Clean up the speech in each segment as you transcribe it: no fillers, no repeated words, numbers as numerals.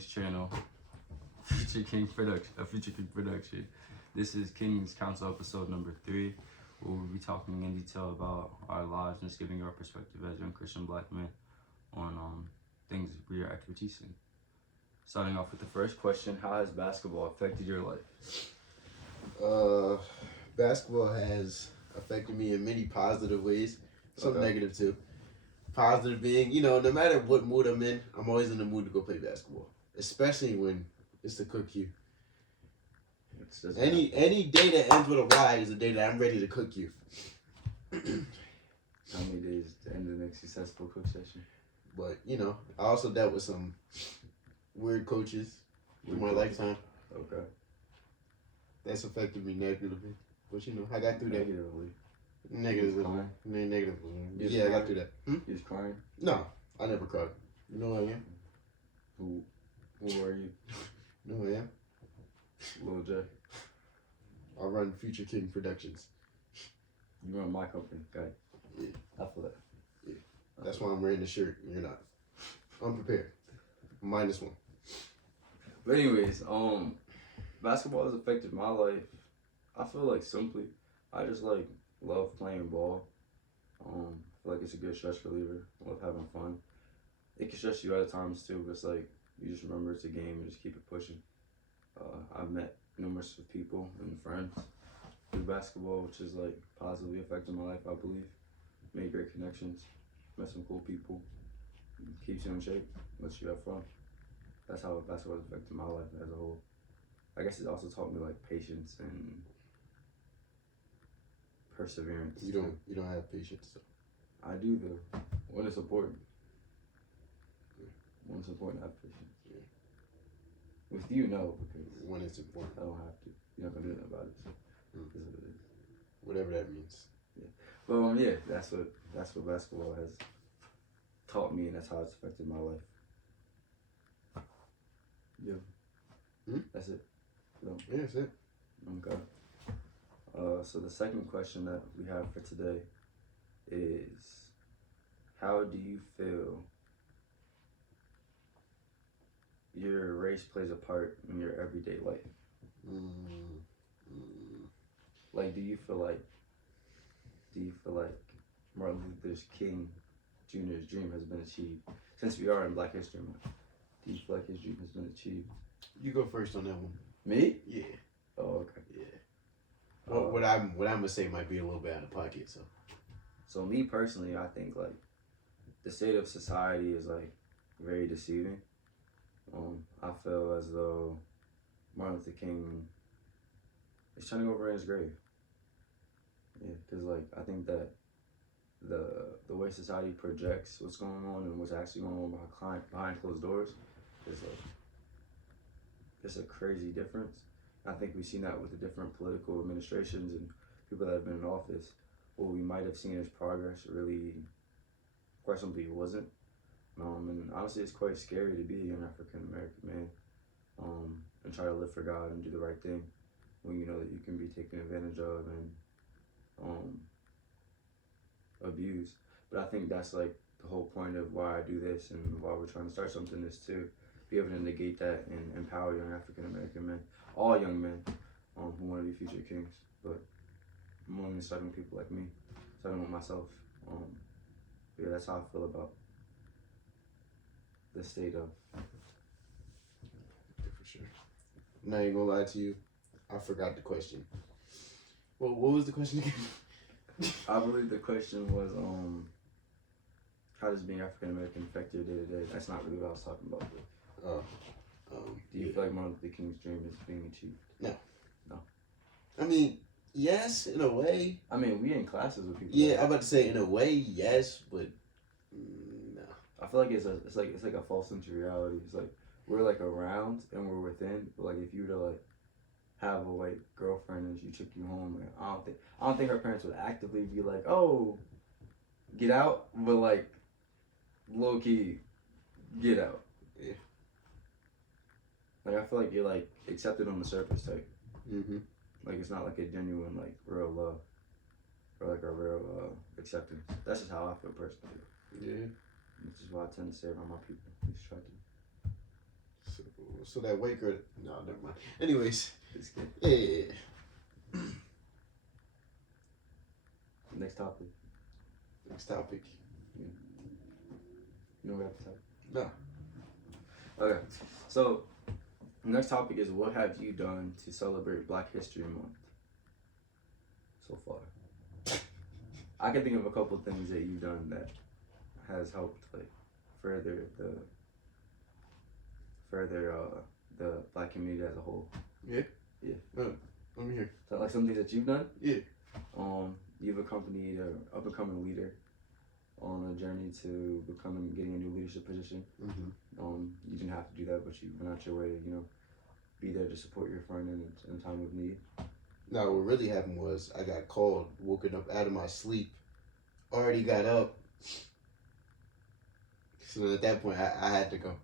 today's channel, Future King Production. This is King's Kounsel episode number 3, where we'll be talking in detail about our lives and just giving our perspective as young Christian black men on things we are expertise in. Starting off with the first question: how has basketball affected your life? Basketball has affected me in many positive ways, some Okay. negative too. Positive being, no matter what mood I'm in, I'm always in the mood to go play basketball, especially when it's to cook you. Any day that ends with a Y is a day that I'm ready to cook you. How many days to end the next successful cook session? But, I also dealt with some weird coaches in my lifetime. Okay. That's affected me negatively. But, I got through that. Negatively. Negatively. Yeah, I got through that. You was crying? No, I never cried. You know who I am? Who are you? You know who I am? Lil J. I run Future King Productions. You run my company, guy. Yeah. I feel that. Yeah. That's why I'm wearing the shirt and you're not. Unprepared. -1. But anyways, basketball has affected my life. I feel like simply, I just love playing ball. I feel like it's a good stress reliever. I love having fun. It can stress you out at times too, but it's like you just remember it's a game and just keep it pushing. I've met numerous people and friends through basketball, which has positively affected my life, I believe. Made great connections, met some cool people, keeps you in shape, lets you have fun. That's how basketball has affected my life as a whole. I guess it also taught me patience and perseverance. You don't have patience. So. I do though. When it's important. When it's important, I have patience. Yeah. With you, no, because when it's important, I don't have to. You're not gonna do nothing about it. So That's what it is. Whatever that means. Yeah. Well, yeah, that's what basketball has taught me, and that's how it's affected my life. Yeah. That's it. No. Yeah, that's it. Okay. So the second question that we have for today is, how do you feel your race plays a part in your everyday life? Do you feel like Martin Luther King Jr.'s dream has been achieved? Since we are in Black History Month, do you feel like his dream has been achieved? You go first on that one. Me? Yeah. Oh, okay. Yeah. Well, what I'm gonna say might be a little bit out of pocket. So me personally, I think the state of society is very deceiving. I feel as though Martin Luther King is turning over in his grave. Yeah, because I think that the way society projects what's going on and what's actually going on behind closed doors is it's a crazy difference. I think we've seen that with the different political administrations and people that have been in office. What we might have seen as progress really, quite simply, wasn't. And honestly, it's quite scary to be an African American man and try to live for God and do the right thing when you know that you can be taken advantage of and abused. But I think that's the whole point of why I do this and why we're trying to start something, is to be able to negate that and empower young African American men, all young men who want to be future kings. But I'm only starting with people like me, starting with myself. Yeah, that's how I feel about the state of. Yeah, for sure. I'm not even gonna lie to you. I forgot the question. Well, what was the question again? I believe the question was, how does being African American affect your day to day? That's not really what I was talking about. Do you feel like Martin Luther King's dream is being achieved? No. No. I mean, yes, in a way. I mean, we in classes with people. Yeah, I'm about to say in a way, yes, but no. I feel like it's like a false sense of reality. It's we're around and we're within, but if you were to have a white girlfriend and she took you home, I don't think her parents would actively be oh, get out, but low key, get out. Yeah. I feel like you're accepted on the surface type. Mm-hmm. It's not a genuine real love or a real acceptance. That's just how I feel personally. Yeah. Which is why I tend to stay around my people. At least try to. So that white girl. No, never mind. Anyways, Just kidding. yeah. Next topic. Next topic. You know what to say? No. Okay. So, next topic is what have you done to celebrate Black History Month so far? I can think of a couple things that you've done that has helped like further the Black community as a whole. Yeah. Yeah. Let me hear. So like some things that you've done. Yeah. You've accompanied an up and coming leader on a journey to getting a new leadership position. Mm-hmm. You didn't have to do that, but you went out your way to be there to support your friend in a time of need. Now, what really happened was I got called, woken up out of my sleep, already got up. So at that point, I had to go.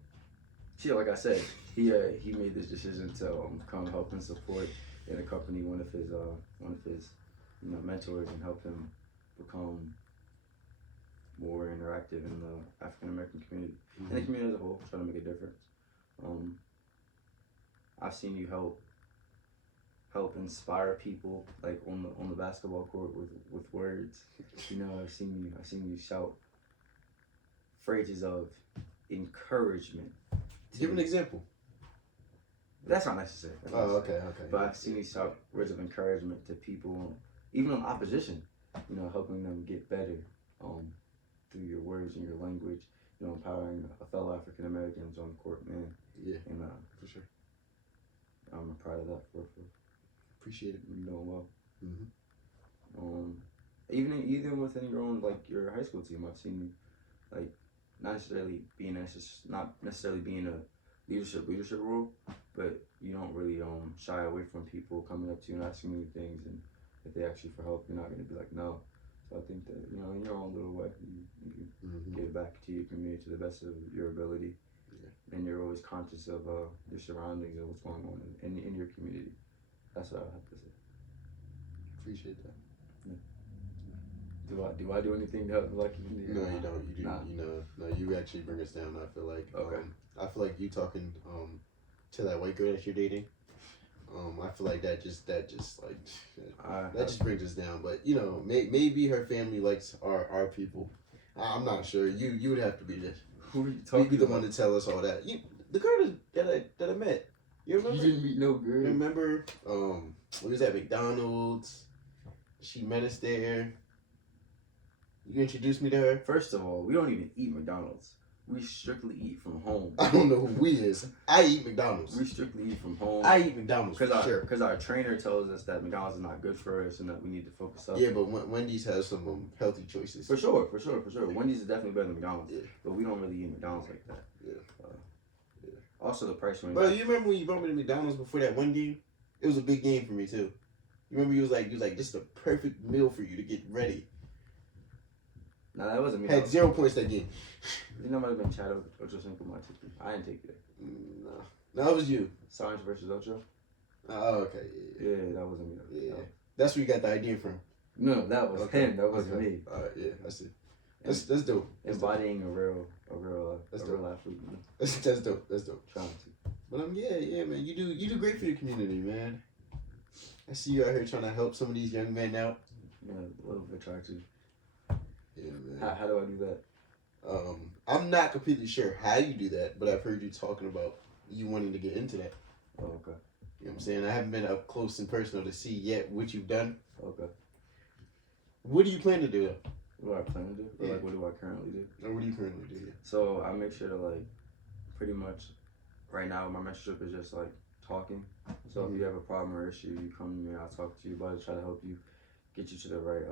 Yeah, like I said, he made this decision to come help and support and accompany one of his mentors and help him become more interactive in the African American community and the community as a whole, trying to make a difference. I've seen you help inspire people like on the basketball court with words. I've seen you shout phrases of encouragement. Give an example. That's not necessary. Okay. But I've seen you shout words of encouragement to people, even in opposition. Helping them get better through your words and your language. Empowering fellow African Americans on the court, man. Yeah. And for sure. I'm proud of that for appreciate it. You doing well. Mm-hmm. Even within your own your high school team, I've seen you not necessarily being a leadership role, but you don't really shy away from people coming up to you and asking you things, and if they ask you for help, you're not going to be like no. So I think that in your own little way, you give back to your community to the best of your ability, and you're always conscious of your surroundings and what's going on in your community. That's what I have to say. Appreciate that. Yeah. Do I do anything to help Black community? No, you don't. You do. Nah. No, you actually bring us down. I feel like. Okay. I feel like you talking to that white girl that you're dating. I feel like that just brings us down. But maybe her family likes our people. I'm not sure. You would have to be this. Who are you talking You'd be the about? one to tell us all that. The girl that I met. You remember? You didn't meet no girl. Remember? We was at McDonald's. She met us there. You introduced me to her. First of all, we don't even eat McDonald's. We strictly eat from home. I don't know who we is. I eat McDonald's. We strictly eat from home. I eat McDonald's because our trainer tells us that McDonald's is not good for us and that we need to focus up. Yeah, but Wendy's has some healthy choices. For sure. Wendy's is definitely better than McDonald's. Yeah. But we don't really eat McDonald's like that. Yeah. Also, the price range. Bro, you remember when you brought me to McDonald's before that one game? It was a big game for me too. You remember you was like, this is the perfect meal for you to get ready. Nah, that wasn't me. Had 0 points that game. You know, might have been Chad Ochocinco might take you. I didn't take you there. No, it was you. Sarge versus Ocho. Oh, okay. Yeah, that wasn't me. Yeah, No. that's where you got the idea from. No, that was him. That wasn't me. All right, yeah, I see. That's dope. Embodying a real athlete. That's dope. That's dope. Trying to. But yeah, man. You do great for the community, man. I see you out here trying to help some of these young men out. Yeah, a little bit try to. Yeah, man. How do I do that? I'm not completely sure how you do that, but I've heard you talking about you wanting to get into that. Oh, okay. You know what I'm saying? I haven't been up close and personal to see yet what you've done. Okay. What do you plan to do? What do I plan to do? Or what do I currently do? Or what do you currently do? So I make sure to pretty much right now my mentorship is just talking. So if you have a problem or issue, you come to me, I'll talk to you about it, try to help you, get you to the right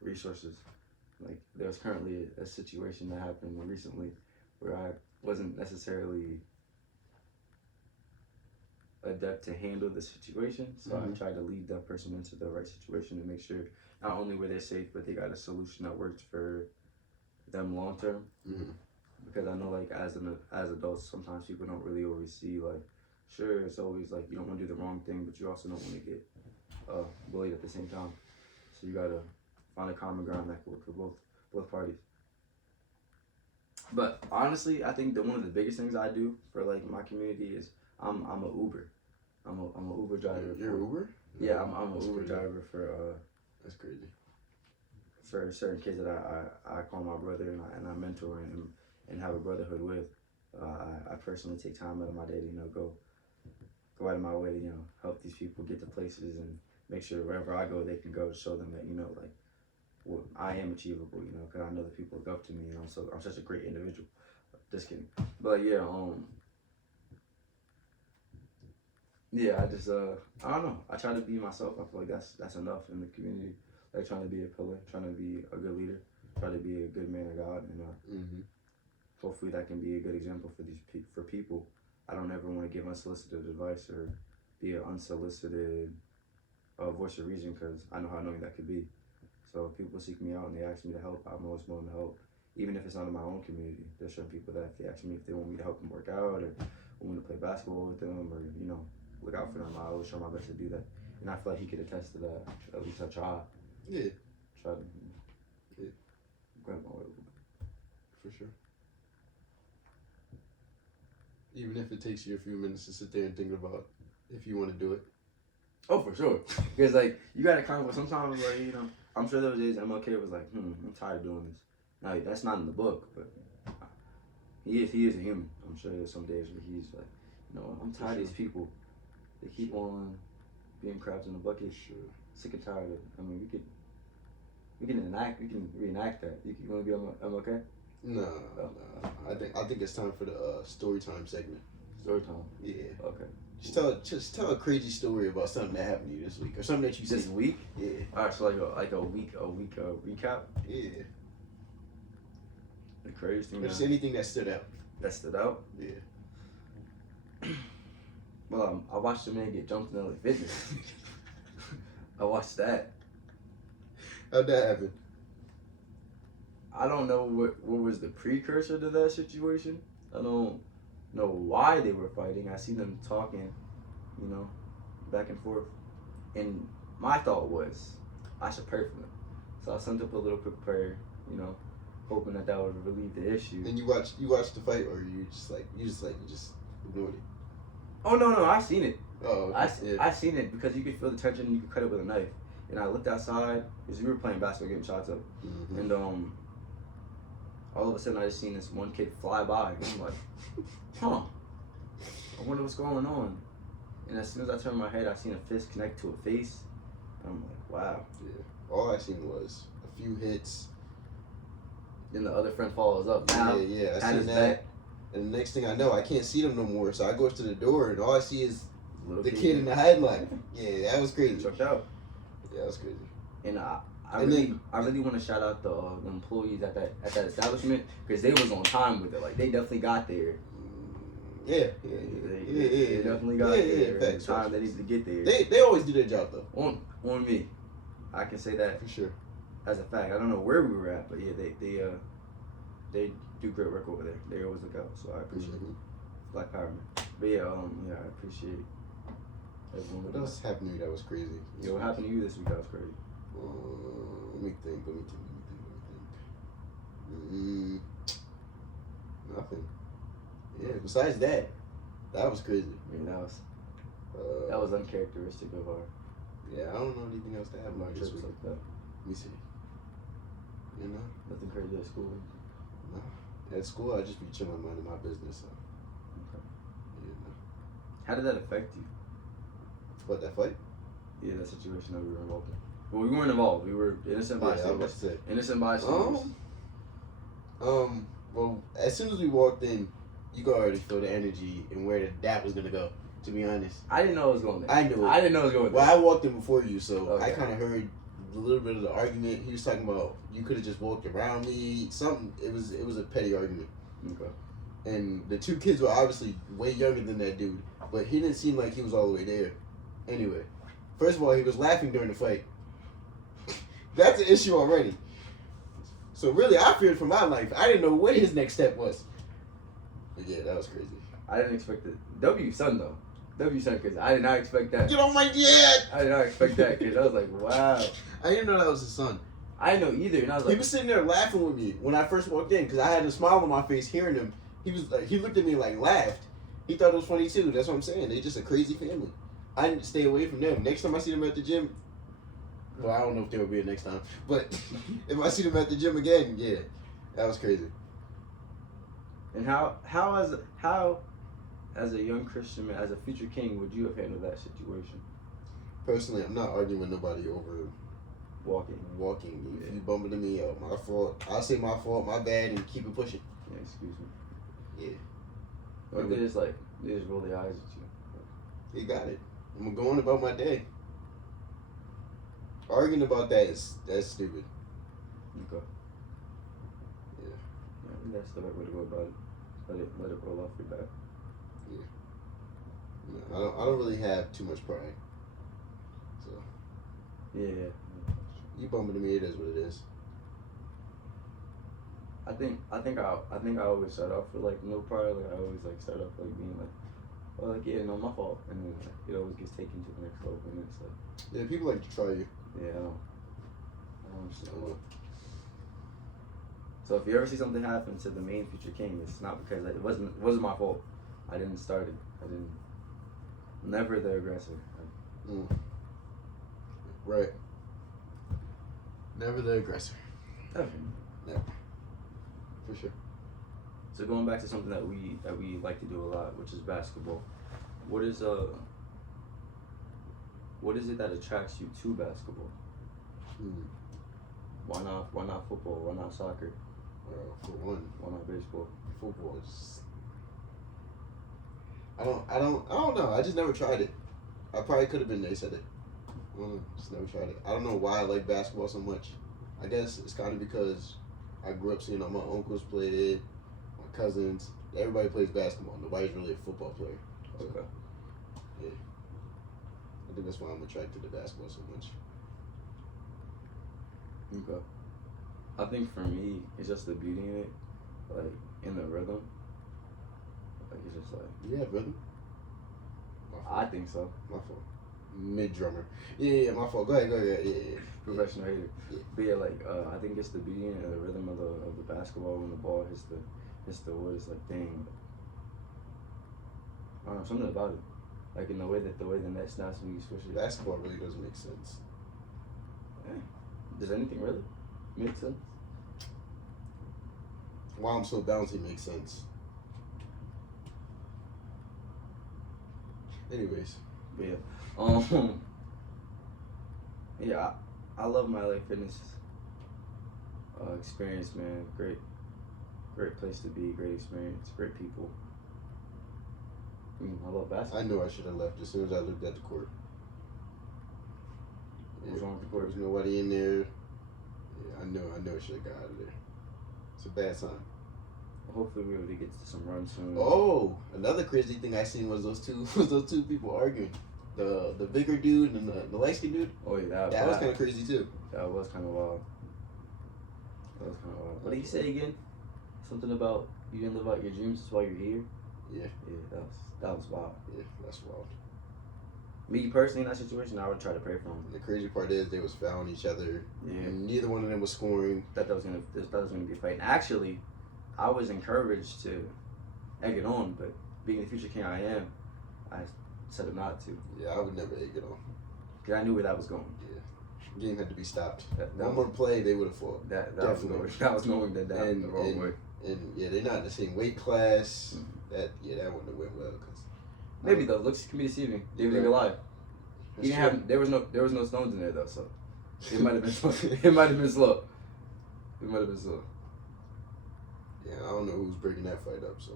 resources. There's currently a situation that happened recently where I wasn't necessarily adept to handle the situation, so I tried to lead that person into the right situation to make sure not only were they safe, but they got a solution that worked for them long term. Because I know as adults, sometimes people don't really always see sure, it's always you don't want to do the wrong thing, but you also don't want to get bullied at the same time. So you gotta find a common ground that can work for both parties. But honestly, I think that one of the biggest things I do for like my community is I'm a Uber. I'm a Uber driver. You're Uber? Yeah, I'm a That's Uber crazy. driver That's crazy. for certain kids that I call my brother and I mentor and have a brotherhood with. I personally take time out of my day to go out of my way to help these people get to places and make sure wherever I go they can go, show them that like what I am achievable, because I know that people look up to me, so I'm such a great individual. Just kidding, but yeah, yeah, I just I don't know. I try to be myself. I feel like that's enough in the community. Like trying to be a pillar, trying to be a good leader, try to be a good man of God, and hopefully that can be a good example for for people. I don't ever want to give unsolicited advice or be an unsolicited voice of reason because I know how annoying that could be. So if people seek me out and they ask me to help, I'm always willing to help. Even if it's not in my own community, there's certain people that if they ask me if they want me to help them work out or want me to play basketball with them or look out for them, I always try my best to do that. And I feel like he could attest to that. At least I try. Yeah. Try to grab my way a little bit. For sure. Even if it takes you a few minutes to sit there and think about if you want to do it. Oh, for sure. Because like you got to kind of sometimes like I'm sure there was days MLK was like, I'm tired of doing this. Now that's not in the book, but he is a human. I'm sure there's some days where he's like, I'm tired of these people. They keep on being crabs in the bucket. Sure. Sick and tired of it. I mean, we can reenact that. You want to be MLK? No. I think it's time for the story time segment. Story time. Yeah. Okay. Just tell a crazy story about something that happened to you this week or something that you this seen. week. Yeah. All right, so like a week recap. Yeah. The craziest thing. Just anything that stood out. That stood out. Yeah. Well, I watched a man get jumped in LA Fitness. I watched that. How'd that happen? I don't know what was the precursor to that situation. I don't know why they were fighting. I see them talking, back and forth. And my thought was, I should pray for them. So I sent up a little quick prayer, hoping that would relieve the issue. And you watched the fight, or you just ignored it? Oh no, I seen it. Oh, okay. I seen it because you could feel the tension. You could cut it with a knife. And I looked outside because we were playing basketball, getting shots up, and all of a sudden I just seen this one kid fly by, and I'm like, I wonder what's going on. And as soon as I turned my head, I seen a fist connect to a face. And I'm like, wow. Yeah. All I seen was a few hits. Then the other friend follows up. Yeah. I seen that. And the next thing I know, I can't see them no more. So I go to the door, and all I see is the kid in the headlight. Yeah, that was crazy. Checked out. Yeah, that was crazy. And I really want to shout out the employees at that establishment because they was on time with it. Like they definitely got there. Yeah. They definitely got there. Facts, the time they needed to get there. They always do their job though. On me, I can say that for sure. As a fact. I don't know where we were at, but yeah, they do great work over there. They always look out, so I appreciate it. Black Power man. But yeah, I appreciate everyone. What else happened to you that was crazy? Yeah, what happened to you this week that was crazy? Let me think. Nothing. Yeah, besides that was crazy. Yeah, that was uncharacteristic of our. Yeah, I don't know anything else that happened this week like that. Let me see. Nothing crazy at school. No. At school, I just be chilling, minding my business. So. Okay. Yeah. How did that affect you? What, that fight? Yeah, that situation that we were involved in. Well, we weren't involved. We were innocent bystanders. Innocent bystanders. Well, as soon as we walked in, you could already feel the energy and where that was gonna go. To be honest, I didn't know it was going there. I knew it. I didn't know it was going there. Well, I walked in before you, so okay. I kind of heard a little bit of the argument. He was talking about you could have just walked around me. Something. It was a petty argument. Okay. And the two kids were obviously way younger than that dude, but he didn't seem like he was all the way there. Anyway, first of all, he was laughing during the fight. That's an issue already. So really, I feared for my life. I didn't know what his next step was. But yeah, that was crazy. I didn't expect it. W son though. W son, because I did not expect that. You don't mind yet. I did not expect that because I was like, wow. I didn't know that was his son. I didn't know either, and I was like, He was sitting there laughing with me when I first walked in because I had a smile on my face hearing him. He was like, he looked at me like laughed. He thought it was funny too. That's what I'm saying. They just a crazy family. I didn't stay away from them. Next time I see them at the gym, well, I don't know if there will be a next time, but if I see them at the gym again, yeah, that was crazy. and as a young Christian man, as a future king, would you have handled that situation? Personally, I'm not arguing with nobody over Walking. If Yeah. you bump into me, my fault. I'll say my fault, my bad, and keep it pushing. Yeah, excuse me. Yeah. Or they just roll their eyes at you. You got it. I'm going about my day. Arguing about that's stupid. Okay. Yeah. Yeah, I think that's the right way to go about it. Let it roll off your back. No, I don't really have too much pride. So Yeah. you bump into me, it is what it is. I think I always start off with like no pride. Like I always like start off like being like, oh like yeah, no, my fault, and then like, it always gets taken to the next level, and it's like Yeah, people like to try you. yeah, I don't understand why. So if you ever see something happen to the main future king, it's not because it wasn't my fault. I didn't start it. Never the aggressor. Right. Never the aggressor. Definitely. Never. For sure. So going back to something that we like to do a lot, which is basketball. What is it that attracts you to basketball? Why not football? Why not soccer? For one, Why not baseball? football is. I don't know. I just never tried it. I probably could have been nice at it. I don't know. Just never tried it. I don't know why I like basketball so much. I guess it's kind of because I grew up seeing all my uncles play it, my cousins. Everybody plays basketball. Nobody's really a football player. So, Okay. yeah. I think that's why I'm attracted to basketball so much. Okay. I think for me, it's just the beauty in it, like in the rhythm. Like it's just like You have rhythm? My fault. I think so. My fault. Mid drummer. Yeah, my fault. Go ahead. Yeah. Professional hater. Yeah. But yeah, like I think it's the beauty and the rhythm of the basketball when the ball hits the wood. It's like dang. I don't know, something about it. Like in the way the net snaps when you switch it. Basketball really doesn't make sense. Does anything really make sense? Why I'm so bouncy makes sense. Anyways. But yeah. I love my LA Fitness experience, man. Great place to be, great experience, great people. I love basketball. I knew I should have left as soon as I looked at the court. What's wrong with the There court? was nobody in there. Yeah, I know I should have got out of there. It's a bad sign. Hopefully we're able to get to some runs soon. Oh, another crazy thing I seen was those two people arguing. The bigger dude and the light skinned dude. Oh yeah, That was kind of crazy too. That was kind of wild. What did he say again? Something about you didn't live out your dreams. That's why you're here. Yeah. Yeah, that was wild. Yeah, that's wild. Me personally, in that situation, I would try to pray for him. And the crazy part is they was fouling each other. Yeah. And neither one of them was scoring. That was gonna be a fight. And actually, I was encouraged to egg it on, but being the future king I am, I said not to. Yeah, I would never egg it on. Cause I knew where that was going. Yeah. Game had to be stopped. That One was- more play, they would have fought. That Definitely. was going down the wrong way. And yeah, they're not in the same weight class. That wouldn't have went well. Cause Maybe though, looks can be deceiving. David and Right. Goliath. He didn't have. There was no stones in there though, so it might have been slow. It might have been slow. Yeah, I don't know who's breaking that fight up. So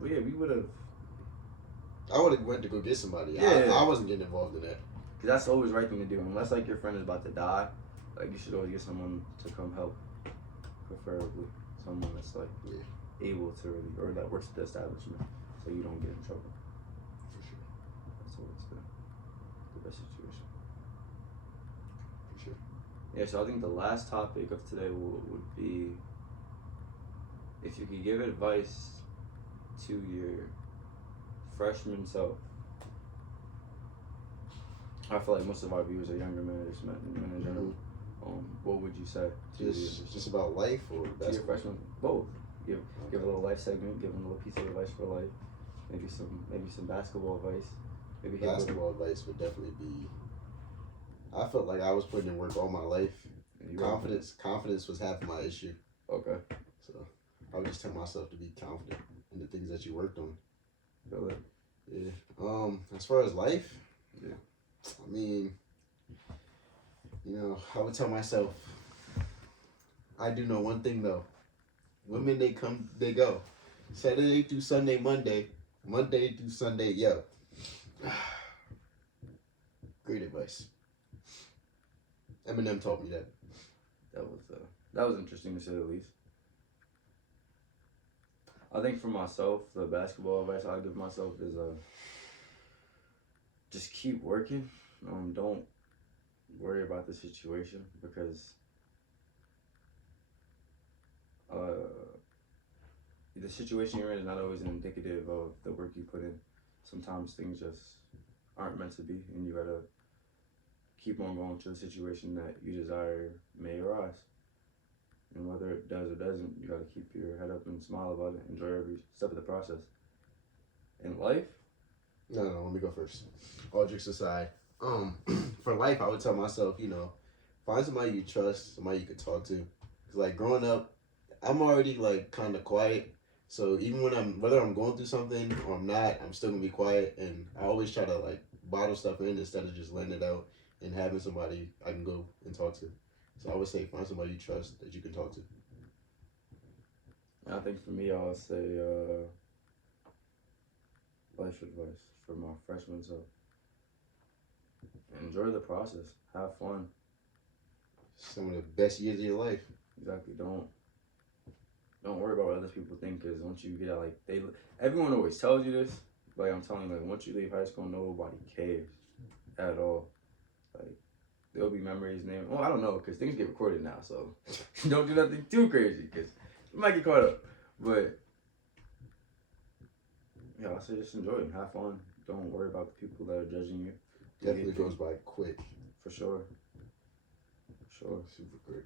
But yeah, we would have. I would have went to go get somebody. Yeah. I wasn't getting involved in that. Cause that's always the right thing to do. Unless like your friend is about to die, like you should always get someone to come help. Preferably someone that's like able to really, or that works at the establishment, so you don't get in trouble. For sure. That's always the best situation. For sure. Yeah, so I think the last topic of today would be if you could give advice to your freshman self. I feel like most of our viewers are younger men in general. What would you say Just about life or to your basketball? freshman? Both. Give a little life segment. Give them a little piece of advice for life. Maybe some basketball advice. Maybe hit a little. Basketball advice would definitely be. I felt like I was putting in work all my life. Confidence was half of my issue. Okay. So I would just tell myself to be confident in the things that you worked on. Feel it. Yeah. As far as life, Yeah. I mean, I would tell myself, I do know one thing though. Women, they come, they go. Saturday through Sunday, Monday through Sunday, yo. Great advice. Eminem taught me that. That was interesting to say the least. I think for myself, the basketball advice I give myself is just keep working. Don't worry about the situation because the situation you're in is not always indicative of the work you put in. Sometimes things just aren't meant to be, and you gotta keep on going to the situation that you desire may arise. And whether it does or doesn't, you gotta keep your head up and smile about it. Enjoy every step of the process. In life, No, let me go first. All jokes aside, for life, I would tell myself, find somebody you trust, somebody you could talk to. Cause like growing up, I'm already like kind of quiet. So even whether I'm going through something or I'm not, I'm still gonna be quiet. And I always try to like bottle stuff in instead of just letting it out and having somebody I can go and talk to. So I would say find somebody you trust that you can talk to. I think for me, I'll say life advice for my freshman self. Enjoy the process. Have fun. Some of the best years of your life. Exactly. Don't worry about what other people think. Cause once you get out, everyone always tells you this. But I'm telling you, like once you leave high school, nobody cares at all. Like there'll be memories. Well, I don't know, cause things get recorded now, so don't do nothing too crazy, cause you might get caught up. But yeah, I say just enjoy it, have fun. Don't worry about the people that are judging you. Definitely goes by quick. For sure. Super quick.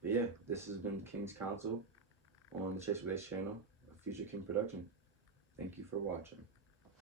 But yeah, this has been King's Counsel on the Chase with Ace channel, a Future King production. Thank you for watching.